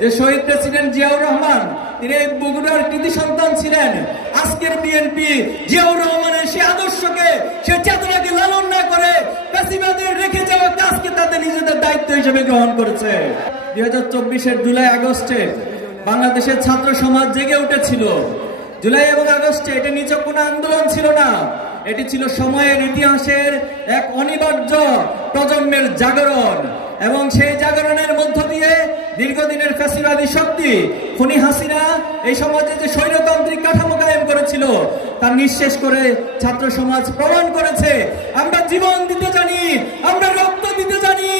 যে শহীদ প্রেসিডেন্ট জিয়াউর রহমান তিনি বগুড়ার কৃতি সন্তান ছিলেন। আজকের বিএনপি জিয়াউর রহমানের সে আদর্শকে, সে চেতনাকে লালন না করে ফ্যাসিবাদের রেখে যাওয়া কাজকে তাদের নিজেদের দায়িত্ব হিসেবে গ্রহণ করেছে। 2024-এর জুলাই আগস্টে বাংলাদেশের ছাত্র সমাজ জেগে উঠেছিল। জুলাই এবং আগস্টে এটা নিছক কোনো আন্দোলন ছিল না, এটি ছিল সময়ের ইতিহাসের এক অনিবার্য প্রজন্মের জাগরণ। এবং সেই জাগরণের মধ্য দিয়ে দীর্ঘদিনের ফ্যাসিবাদী শক্তি খুনি হাসিনা এই সমাজে যে স্বৈরতান্ত্রিক কাঠামো কায়েম করেছিল তার নিঃশেষ করে ছাত্র সমাজ প্রমাণ করেছে আমরা জীবন দিতে জানি, আমরা রক্ত দিতে জানি,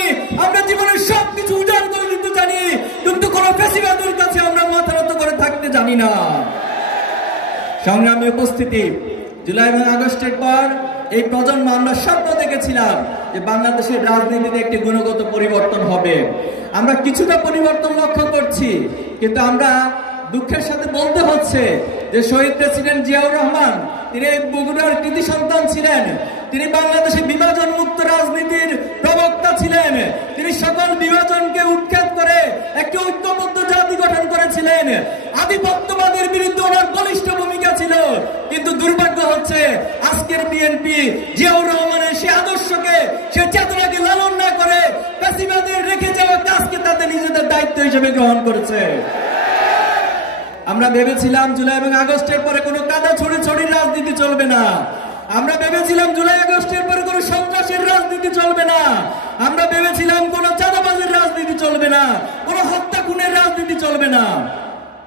আমরা জীবনের সবকিছু উজাড় করে দিতে জানি, কিন্তু কোন ফ্যাসিবাদের কাছে আমরা মাথা নত করে থাকতে জানি না। সংগ্রামী উপস্থিতি, জুলাই এবং আগস্টের পর এই প্রজন্ম আমরা স্বপ্ন দেখেছিলাম যে বাংলাদেশের রাজনীতিতে একটি গুণগত পরিবর্তন হবে। আমরা কিছুটা পরিবর্তন লক্ষ্য করছি, কিন্তু আমরা দুঃখের সাথে বলতে হচ্ছে যে শহীদ প্রেসিডেন্ট জিয়াউর রহমান তিনি বগুড়ার কৃতি সন্তান ছিলেন। তিনি বাংলাদেশে বিভাজন মুক্ত রাজনীতির প্রবক্তা ছিলেন। তিনি সকল বিভাজনকে উৎখাত করে একটি ঐক্যবদ্ধ জাতি গঠন করেছিলেন। আধিপত্যবাদের বিরুদ্ধে ওনার বলিষ্ঠ ভূমিকা ছিল। কিন্তু দুর্ভাগ্য হচ্ছে আজকের বিএনপি জিয়াউর রহমানের সে আদর্শকে, সে চেতনাকে লালন না করে ফ্যাসিবাদের রেখে যাওয়া কাজকে তাদের নিজেদের দায়িত্ব হিসেবে গ্রহণ করেছে। আমরা ভেবেছিলাম জুলাই এবং আগস্টের পরে কোনো কাদা ছড়ির রাজনীতি চলবে না। আমরা ভেবেছিলাম জুলাই আগস্টের পরে কোনো সন্ত্রাসের রাজনীতি চলবে না। আমরা ভেবেছিলাম কোনো চাঁদাবাজের রাজনীতি চলবে না, কোনো হত্যা খুনের রাজনীতি চলবে না।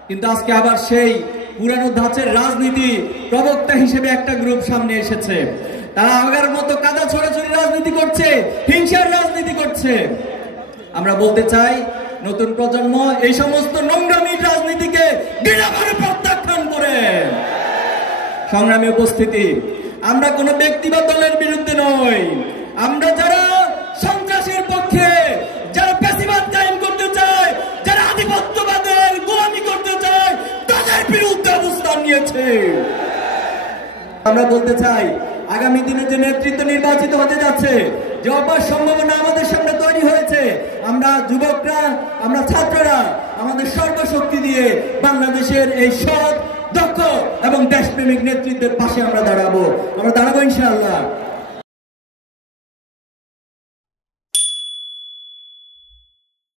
কিন্তু আজকে আবার সেই পুরানো ধাঁচের রাজনীতি প্রবক্তা হিসেবে একটা গ্রুপ সামনে এসেছে। তারা আগার মতো কাদা ছড়াছড়ি রাজনীতি করছে, হিংসার রাজনীতি করছে। আমরা বলতে চাই নতুন প্রজন্ম এই সমস্ত নোংরামির রাজনীতিকে ঘৃণাভরে প্রত্যাখ্যান করে। সংগ্রামী উপস্থিতি, আমরা কোনো ব্যক্তি বা দলের বিরুদ্ধে নই। আমরা যারা সন্ত্রাসের পক্ষে, যারা ফ্যাসিবাদ কায়েম করতে চায়, যারা আধিপত্যবাদের গোলামি করতে চায়, তাদের বিরুদ্ধে অবস্থান নিয়েছে। আমরা বলতে চাই আগামী দিনে যে নেতৃত্ব নির্বাচিত হতে যাচ্ছে, যে অপার সম্ভাবনা আমাদের সামনে তৈরি হয়েছে, আমরা যুবকরা, আমরা ছাত্ররা আমাদের সর্বশক্তি দিয়ে বাংলাদেশের এই সৎ, দক্ষ এবং দেশপ্রেমিক নেতৃত্বের পাশে আমরা দাঁড়াবো ইনশাআল্লাহ।